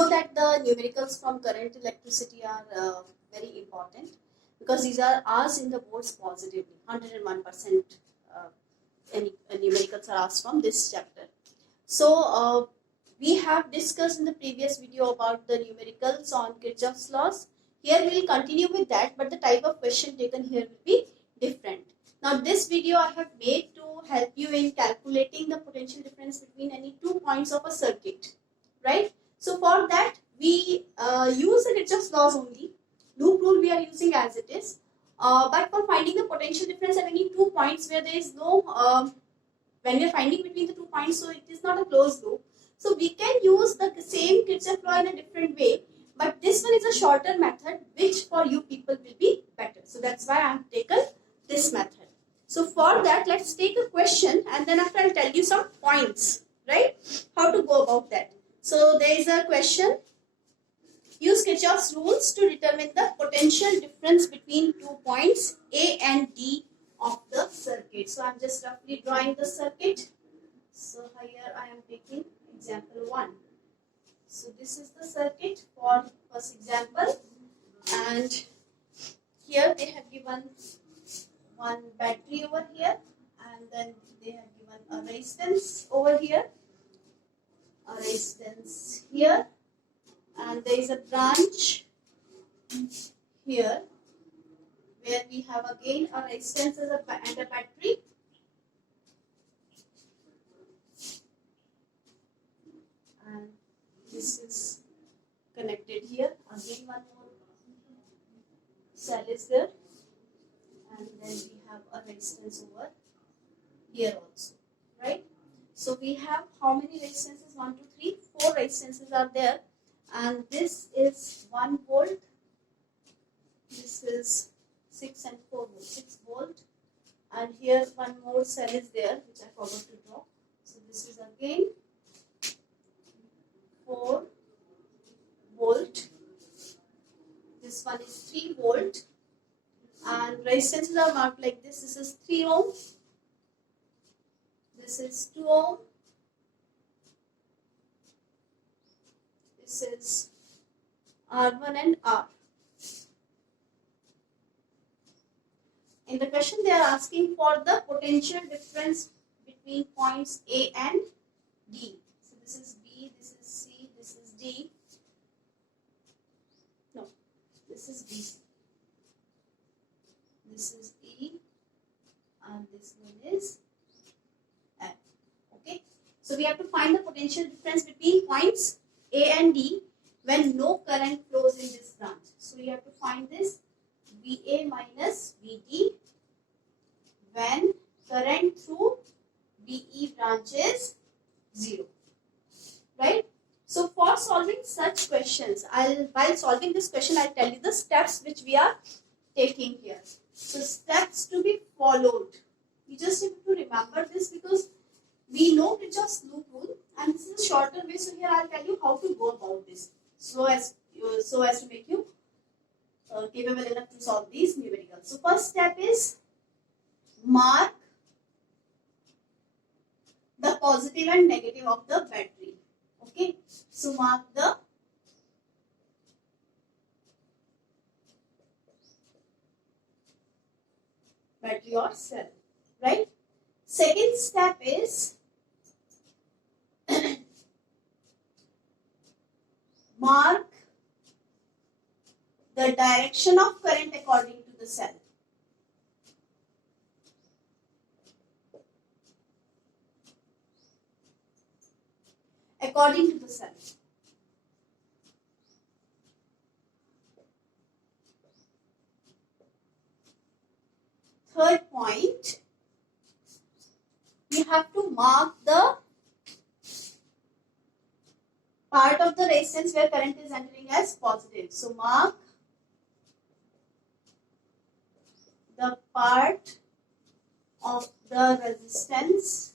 know that the numericals from current electricity are very important because these are asked in the boards positively. 101% any numericals are asked from this chapter. So we have discussed in the previous video about the numericals on Kirchoff's laws. Here we will continue with that, but the type of question taken here will be different. Now this video I have made to help you in calculating the potential difference between any 2 points of a circuit, right? So for that we use the Kirchoff's laws only. Loop rule we are using as it is. But for finding the potential difference at any 2 points where there is no, when we are finding between the 2 points, so it is not a closed loop. So we can use the same Kirchoff law in a different way. But this one is a shorter method which for you people will be better. So that's why I have taken this method. So for that, let's take a question and then after I'll tell you some points, right? How to go about that. So there is a question. Use Kirchoff's rules to determine the potential difference between 2 points A and D of the circuit. So I'm just roughly drawing the circuit. So here I am taking example 1. So this is the circuit for first example, and here they have given one battery over here, and then they have given a resistance over here, a resistance here, and there is a branch here where we have again a resistance and a battery. And this is connected here. Again one more cell is there. And then we have a resistance over here also. Right? So we have how many resistances? 1, 2, 3, 4 resistances are there. And this is 1 volt. This is 6 and 4 volt. 6 volt. And here one more cell is there which I forgot to draw. So this is again 4 volt. This one is 3 volt. And resistances are marked like this. This is 3 ohm. This is 2 ohm. This is R1 and R. In the question they are asking for the potential difference between points A and D. So this is B, this is C, this is D. No, this is B. This is E and this one is F. Okay. So we have to find the potential difference between points A and D when no current flows in this branch. So we have to find this VA minus VD when current through BE branch is 0. Right? So for solving such questions, while solving this question, I'll tell you the steps which we are taking here. So steps to be followed. You just have to remember this because we know Kirchoff's loop rule and this is a shorter way. So here I'll tell you how to go about this so as to make you capable enough to solve these numericals. So first step is mark the positive and negative of the battery. Okay. So mark the battery or cell, right? Second step is mark the direction of current according to the cell. According to the cell. Third point, we have to mark the part of the resistance where current is entering as positive. So mark the part of the resistance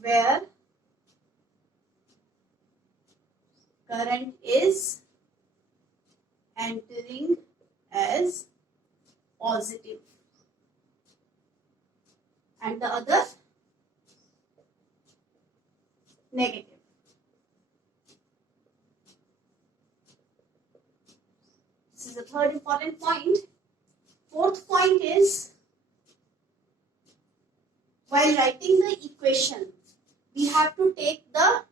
where current is entering as positive, and the other negative. This is the third important point. Fourth point is, while writing the equation, we have to take the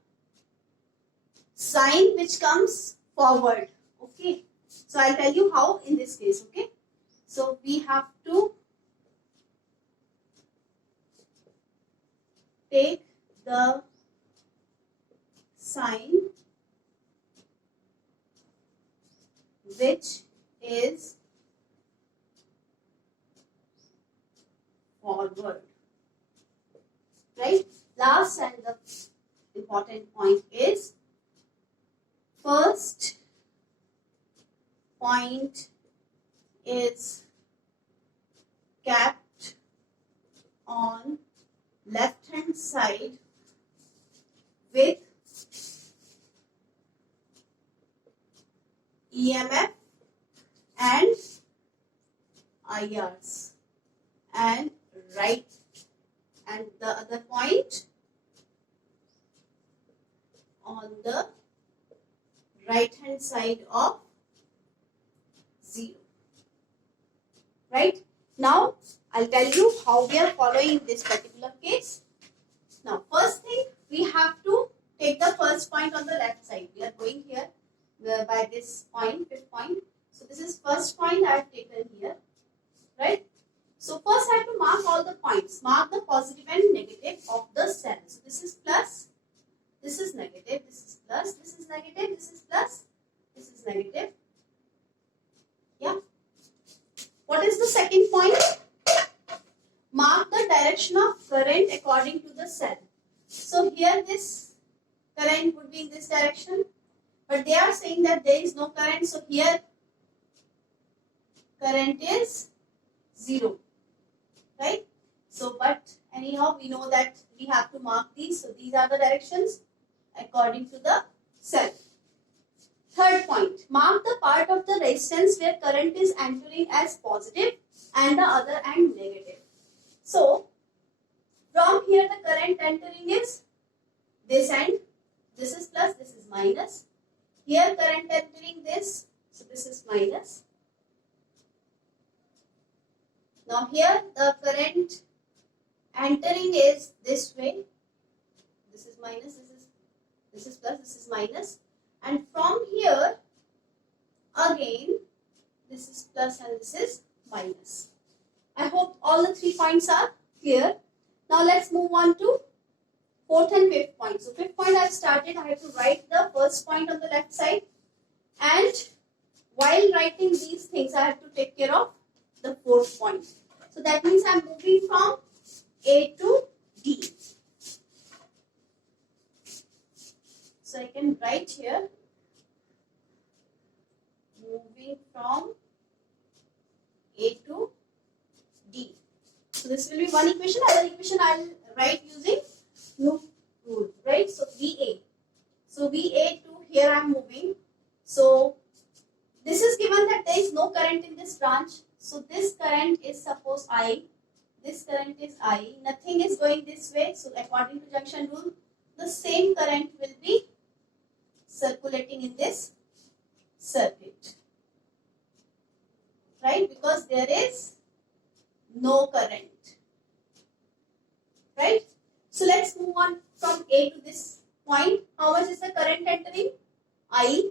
sign which comes forward. Okay. So I'll tell you how in this case. Okay. So we have to take the sign which is forward. Right? Last and the important point is, first point is kept on left hand side with EMF and IRs, and right, and the other point on the right hand side of 0. Right? Now I'll tell you how we are following this particular case. Now first thing, we have to take the first point on the left side. We are going here by this point, fifth point. So this is first point I have taken here. Right? So first I have to mark all the points. Mark the positive and negative of the cell. So this is plus, this is negative, this is plus, this is negative, this is plus, this is negative. Yeah. What is the second point? Mark the direction of current according to the cell. So here this current would be in this direction, but they are saying that there is no current. So here current is 0. Right? So, but anyhow, we know that we have to mark these. So these are the directions according to the cell. Third point, mark the part of the resistance where current is entering as positive and the other and negative. So, from here the current entering is this end. This is plus, this is minus. Here current entering this. So this is minus. Now here the current entering is this way. This is minus, this is plus, this is minus. And from here again this is plus and this is minus. I hope all the 3 points are clear. Now let's move on to fourth and fifth point. So fifth point I have started. I have to write the first point on the left side, and while writing these things I have to take care of the fourth point. So that means I am moving from A to D. So I can write here, moving from A to D. So this will be one equation. Other equation I will write using new rule, right? So VA. So VA to here I am moving. So this is given that there is no current in this branch. So this current is suppose I. This current is I. Nothing is going this way. So according to junction rule, the same current will be circulating in this circuit. Right? Because there is no current. Right? So let's move on from A to this point. How much is the current entering? I.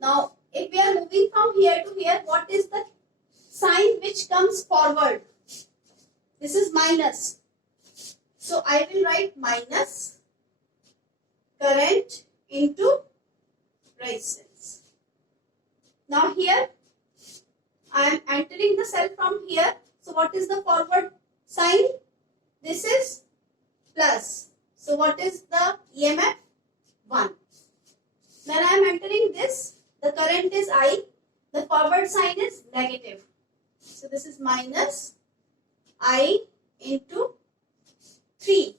Now, if we are moving from here to here, what is the sign which comes forward? This is minus. So I will write minus current into resistance. Now here I am entering the cell from here. So what is the forward sign? This is plus. So what is the EMF? 1. Then I am entering this. The current is I. The forward sign is negative. So this is minus I into 3.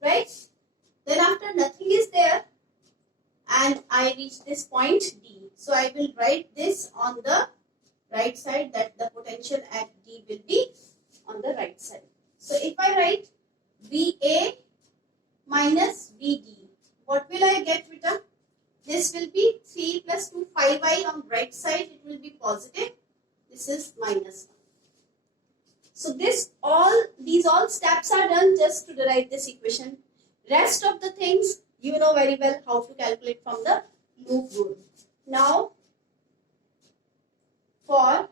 Right? Then after nothing is there and I reach this point D. So I will write this on the right side, that the potential at D will be on the right side. So if I write VA minus this is -1. So these all steps are done just to derive this equation. Rest of the things you know very well how to calculate from the loop rule. Now for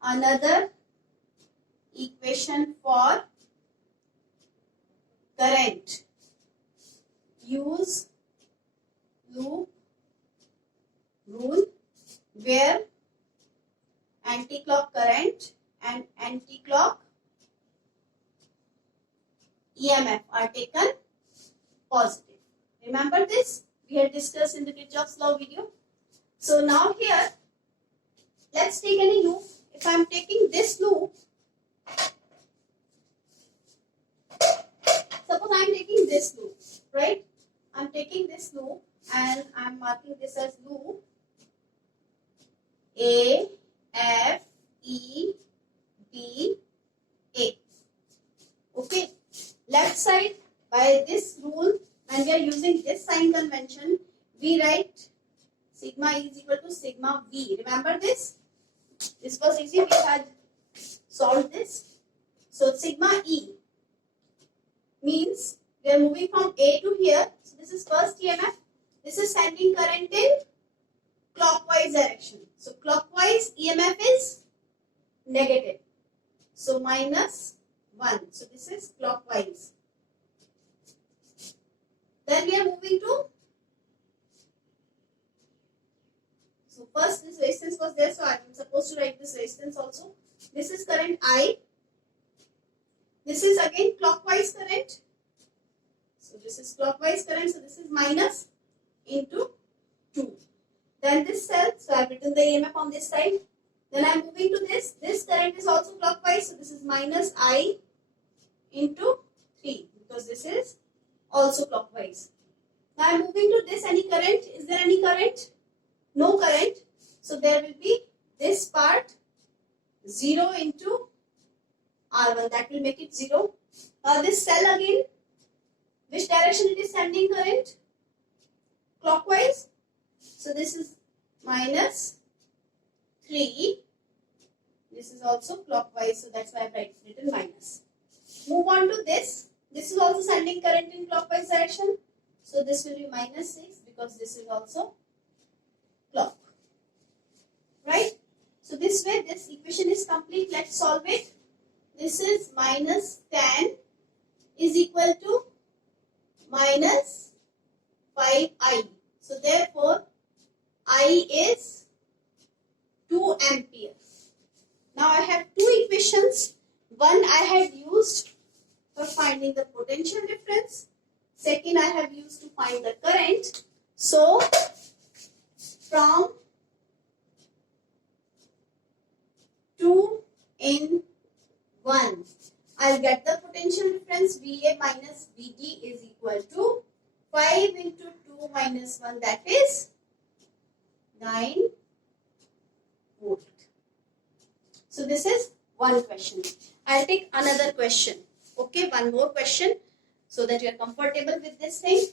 another equation for current, use loop rule where anti-clock current and anti-clock EMF are taken positive. Remember this? We had discussed in the Kirchoff's law video. So now here, let's take any loop. If I am taking this loop, suppose I am taking this loop, right? I am taking this loop and I am marking this as loop A, F, E, D, A. Okay. Left side, by this rule, when we are using this sign convention, we write sigma E is equal to sigma V. Remember this? This was easy. We had solved this. So sigma E means we are moving from A to here. So this is first EMF. This is sending current in clockwise direction. So clockwise EMF is negative. So -1. So this is clockwise. Then we are moving to, so first this resistance was there, so I am supposed to write this resistance also. This is current I. This is again clockwise current. So this is clockwise current, so this is minus into 2. Then this cell, so I have written the EMF on this side. Then I am moving to this. This current is also clockwise, so this is minus I into 3 because this is also clockwise. Now I am moving to this. Any current? Is there any current? No current. So there will be this part 0 into R1. That will make it 0. This cell again, which direction it is sending current? Clockwise. So this is minus 3. This is also clockwise. So that's why I have written minus. Move on to this. This is also sending current in clockwise direction. So this will be minus 6 because this is also clock. Right? So this way this equation is complete. Let's solve it. This is minus 10 is equal to minus 5I. So therefore I is 2 ampere. Now I have two equations. One I had used for finding the potential difference. Second I have used to find the current. So from 2 in 1, I'll get the potential difference VA minus VT is equal to 5 into 2 minus 1, that is 9 volt. So this is one question. I'll take another question. Okay, one more question so that you are comfortable with this thing.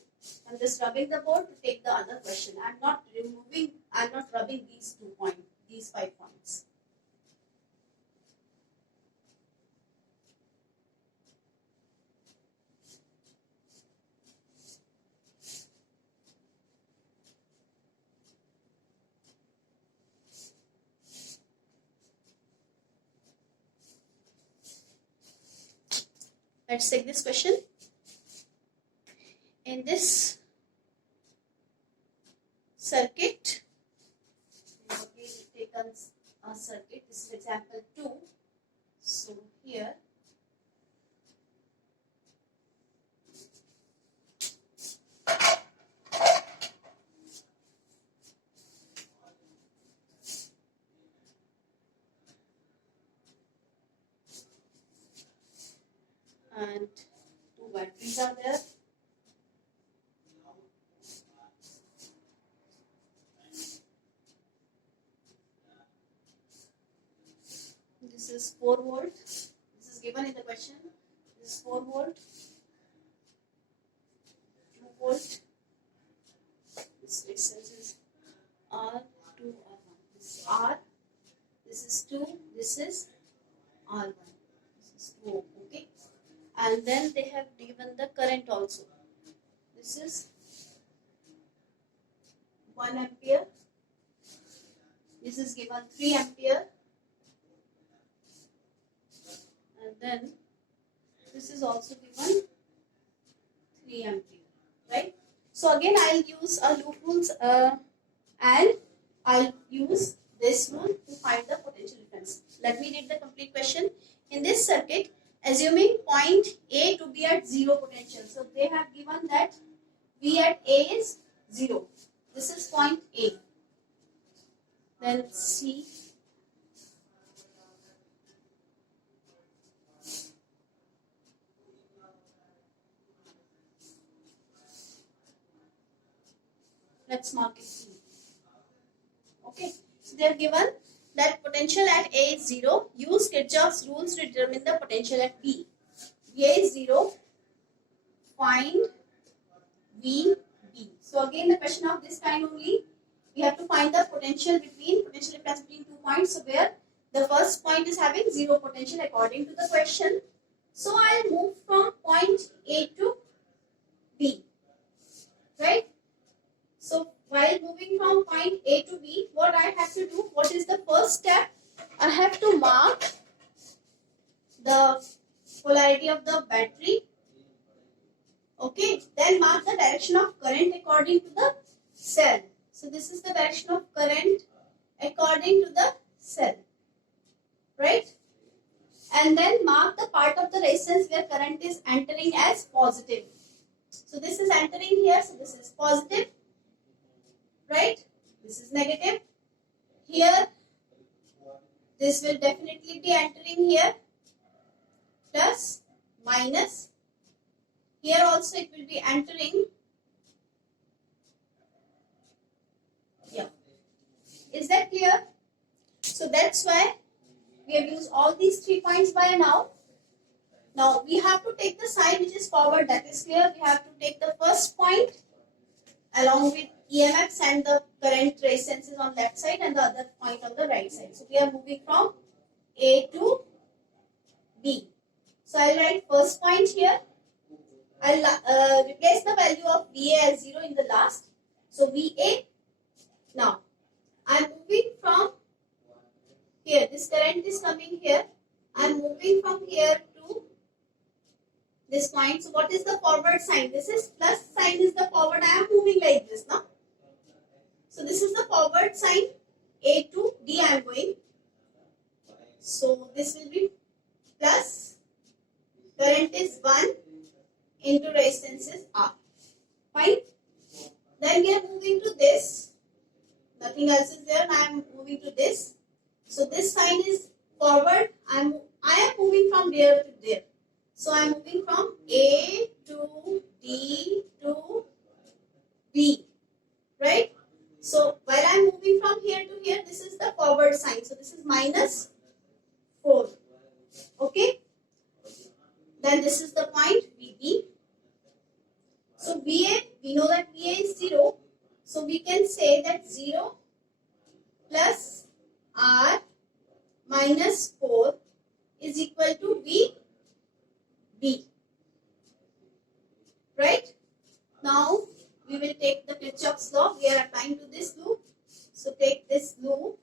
I'm just rubbing the board to take the other question. I'm not rubbing these 2 points, these 5 points. Let's take this question. In this circuit, we taken a circuit. This is example 2. So here, and 2 batteries are there. This is 4 volt. This is given in the question. This is 4 volt, 2 volt. This resistance is R2 R1. This is R. This is 2, this is R1. This is 2 ohm, okay. And then they have given the current also. This is 1 ampere. This is given 3 ampere. And then this is also given 3 ampere, right? So again I'll use a loop rules and I'll use this rule to find the potential difference. Let me read the complete question. In this circuit, assuming point A to be at 0 potential. So they have given that V at A is 0. This is point A. Then C. Let's mark it C. Okay. So they have given that potential at A is 0. Use Kirchoff's rules to determine the potential at B. V A is 0. Find V B. So again the question of this kind only. We have to find the potential difference between 2 points. So where the first point is having 0 potential according to the question. So I'll move from point A to B. Right? So while moving from point A to B, what I have to do, what is the first step? I have to mark the polarity of the battery. Okay, then mark the direction of current according to the cell. So this is the direction of current according to the cell. Right? And then mark the part of the resistance where current is entering as positive. So this is entering here, so this is positive. Right? This is negative. Here, this will definitely be entering here. Plus, minus. Here also it will be entering. Yeah. Is that clear? So that's why we have used all these 3 points by now. Now we have to take the sign which is forward. That is clear. We have to take the first point along with EMFs and the current resistances on left side and the other point on the right side. So we are moving from A to B. So I'll write first point here. I'll replace the value of VA as 0 in the last. So VA. Now I'm moving from here. This current is coming here. I'm moving from here to this point. So what is the forward sign? This is plus sign is the forward. I am moving like this now. So this is the forward sign. A to D I am going. So this will be plus. Current is 1 into resistance is R. Fine. Then we are moving to this. Nothing else is there. I am moving to this. So this sign is forward. I am moving from there to there. So I am moving from A to D to B. Right? So while I am moving from here to here, this is the forward sign. So this is minus 4. Okay? Then this is the point VB. So VA, we know that VA is 0. So we can say that 0 plus R minus 4 is equal to VB. Right? Now we will take the Kirchoff's law. We are applying to this loop. So take this loop.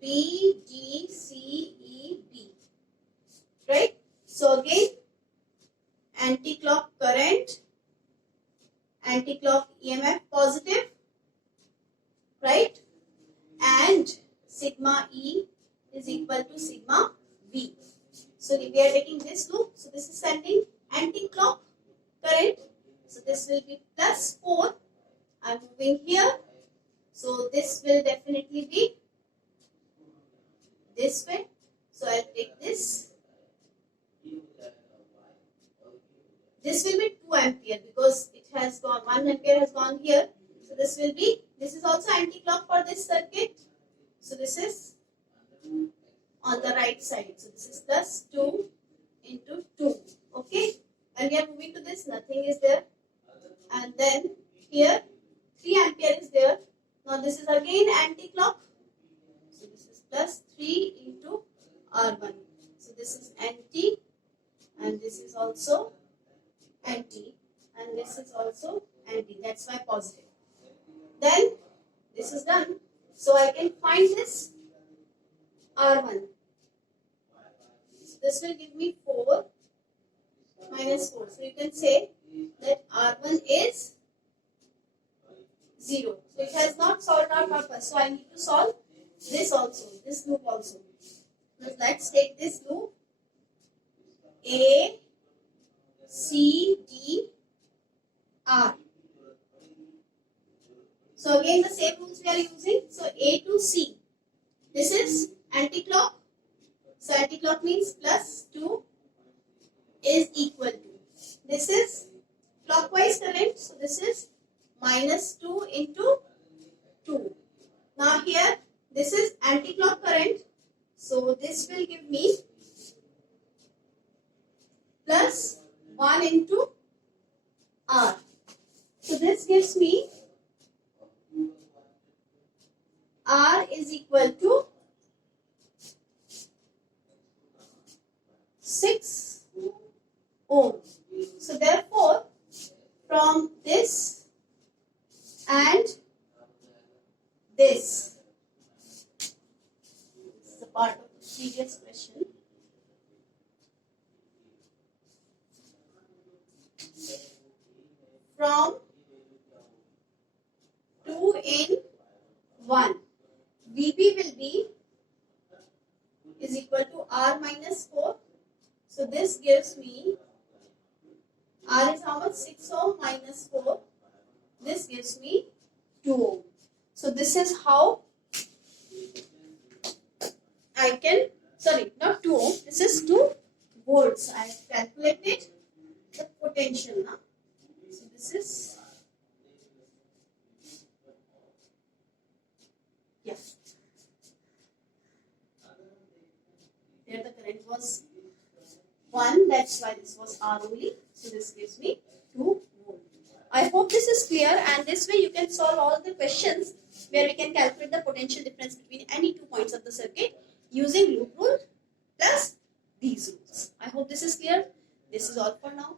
B, G, C, E, B. Right? So again, anti-clock current, anti-clock EMF positive, right? And sigma E is equal to sigma V. So we are taking this loop. So this is sending anti-clock current. So this will be plus 4. I am moving here. So this will definitely be this way. So I will take this. This will be 2 ampere because it has gone, 1 ampere has gone here. So this will be, this is also anti-clock for this circuit. So this is on the right side. So this is plus 2 into 2. Okay. And we are moving to this, nothing is there. And then here 3 ampere is there. Now this is again anti-clock. So this is plus 3 into R1. So this is anti, and this is also anti, and this is also anti. That's why positive. Then this is done. So I can find this R1. So this will give me 4 minus 4. So you can say that R1 is 0. So it has not solved our purpose. So I need to solve this also, this loop also. Now let's take this loop. A, C, D, R. So again the same rules we are using. So A to C. This is anti-clock. So anti-clock means plus 2 is equal to. This is clockwise current. So this is minus 2 into 2. Now here this is anti-clock current. So this will give me plus 1 into R. So this gives me R is equal to 6 ohm. So therefore, from this and this is the part of the previous question. From 2 in 1, VB will be is equal to R minus 4. So this gives me R is how much? 6 ohm minus 4. This gives me 2 ohm. So this is how I can, sorry, not 2 ohm, this is 2 volts. I have calculated the potential now. So this is, yes. There the current was 1, that's why this was R only. So this gives me 2 volt. I hope this is clear, and this way you can solve all the questions where we can calculate the potential difference between any 2 points of the circuit using loop rule plus these rules. I hope this is clear. This is all for now.